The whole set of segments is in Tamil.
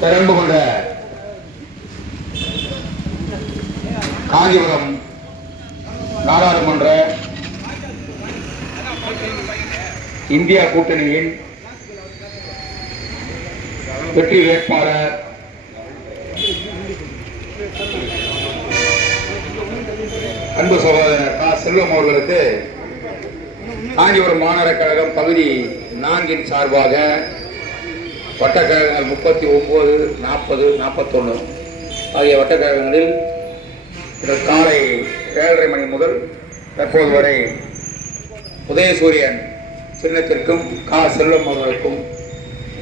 பெரம்பு கொண்ட காஞ்சிபுரம் நாடாளுமன்ற இந்தியா கூட்டணியின் வெற்றி வேட்பாளர் அன்பு சகோதரர் கா. செல்வம் அவர்களுக்கு காஞ்சிபுரம் மாநகர கழகம் பகுதி 4 சார்பாக வட்டக்கழகங்கள் 39, 40, 41 ஆகிய வட்டக்கழகங்களில் காலை 7:30 மணி முதல் தற்போது வரை உதயசூரியன் சின்னத்திற்கும் கா. செல்வம் அவர்களுக்கும்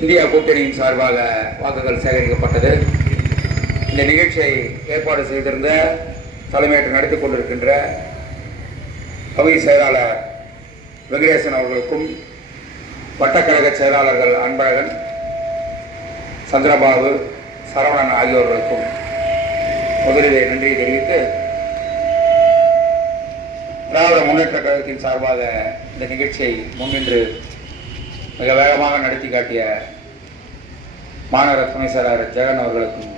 இந்தியா கூட்டணியின் சார்பாக வாக்குகள் சேகரிக்கப்பட்டது. இந்த நிகழ்ச்சியை ஏற்பாடு செய்திருந்த தலைமையேற்று நடத்தி கொண்டிருக்கின்ற பகுதி செயலாளர் வெங்கடேசன் அவர்களுக்கும் வட்டக்கழக செயலாளர்கள் அன்பழகன், சந்திரபாபு, சரவணன் ஆகியோர்களுக்கும் முதலிலே நன்றி தெரிவித்து, திராவிட முன்னேற்ற கழகத்தின் சார்பாக இந்த நிகழ்ச்சியை முன்னின்று மிக வேகமாக நடத்தி காட்டிய மாநகர துணை செயலாளர் ஜெகன் அவர்களுக்கும்,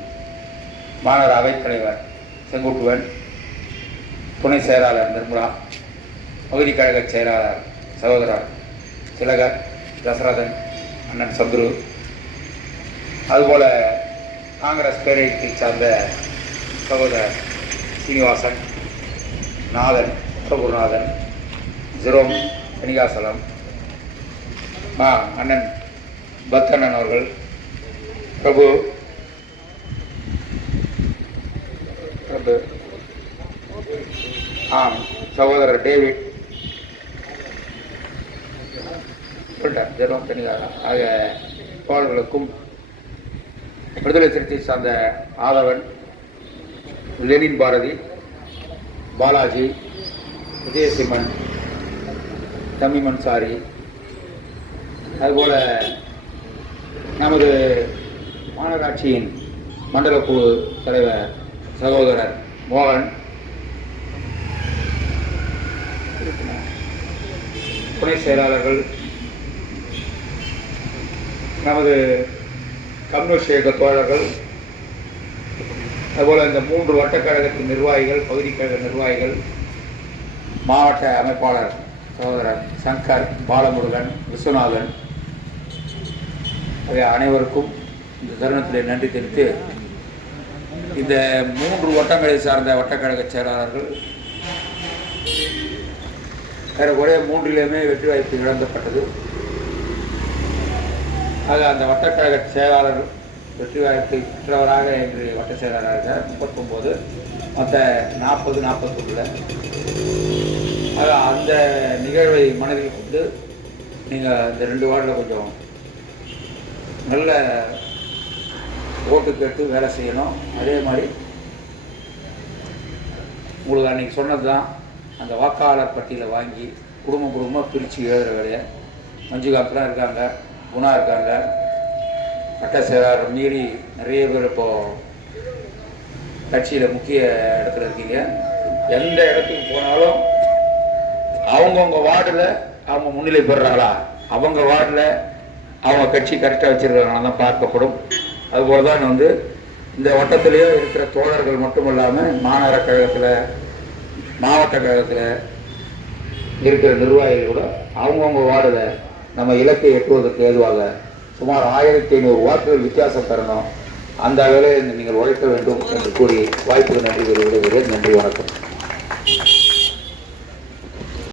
மாநகர அவைத்தலைவர் செங்குட்டுவன், துணை செயலாளர் நிர்மலா, பகுதி கழக செயலாளர் சகோதரர் திலகர், தசரதன், அண்ணன் சந்துரு, அதுபோல காங்கிரஸ் பேரவையை சார்ந்த சகோதரர் சீனிவாசன், நாதன், பிரபுநாதன், ஜெரோம், கனிகாசலம், அண்ணன் பத்தண்ணன் அவர்கள், பிரபு, சகோதரர் டேவிட், ஜெரோம், கனிகாசலம் ஆகிய தோழர்களுக்கும், விடுதலை சிறுத்தை சார்ந்த ஆதவன், லெனின் பாரதி, பாலாஜி, விஜயசிம்மன், தமிமன் சாரி, அதுபோல நமது மாநகராட்சியின் மண்டல குழு தலைவர் சகோதரர் மோகன், துணை செயலாளர்கள், நமது கம்யூனிஸ்ட் இயக்க தோழர்கள், அதுபோல் இந்த 3 வட்டக்கழகத்தின் நிர்வாகிகள், பகுதி கழக நிர்வாகிகள், மாவட்ட அமைப்பாளர் சகோதரர் சங்கர், பாலமுருகன், விஸ்வநாதன் ஆகிய அனைவருக்கும் இந்த தருணத்தில் நன்றி தெரிவித்து, இந்த 3 வட்டங்களை சார்ந்த வட்டக்கழக செயலாளர்கள் ஏறக்குறைய 3லுமே வெற்றி வாய்ப்பு இழந்தப்பட்டது. ஆக அந்த வட்டக்கழக செயலாளர் வெற்றி வாய்ப்பை பெற்றவராக இன்று வட்ட செயலாளராக 39, மற்ற 40, 41. ஆக அந்த நிகழ்வை மனதில் கொண்டு நீங்கள் இந்த 2 வார்டில் கொஞ்சம் நல்ல ஓட்டு கேட்டு வேலை செய்யணும். அதே மாதிரி உங்களுக்கு அன்றைக்கி சொன்னது தான், அந்த வாக்காளர் பட்டியலை வாங்கி குடும்பமாக பிரித்து எழுதுகிற வேலையை மஞ்சுகாந்தெலாம் இருக்காங்க, குணா இருக்காங்க, வட்ட செயலாளர் மீறி நிறைய பேர் இப்போது கட்சியில் முக்கிய இடத்துல இருக்கீங்க. எந்த இடத்துக்கு போனாலும் அவங்கவுங்க வார்டில் அவங்க முன்னிலை பெறுறாங்களா, அவங்க வார்டில் அவங்க கட்சி கரெக்டாக வச்சுருக்காங்களா தான் பார்க்கப்படும். அதுபோல் தான் இந்த வட்டத்திலேயே இருக்கிற தோழர்கள் மட்டும் இல்லாமல் மாநகர கழகத்தில், மாவட்ட கழகத்தில் இருக்கிற நிர்வாகிகள் கூட அவங்கவுங்க வார்டில் நம்ம இலக்கை எட்டுவதற்கு ஏதுவாக சுமார் 1500 வாக்குகள் வித்தியாசம் பெறணும். அந்த வேலையை நீங்கள் உழைக்க வேண்டும் என்று கூறி வாய்ப்புக்கு நன்றி கூறி விடுகிறேன். நன்றி, வணக்கம்.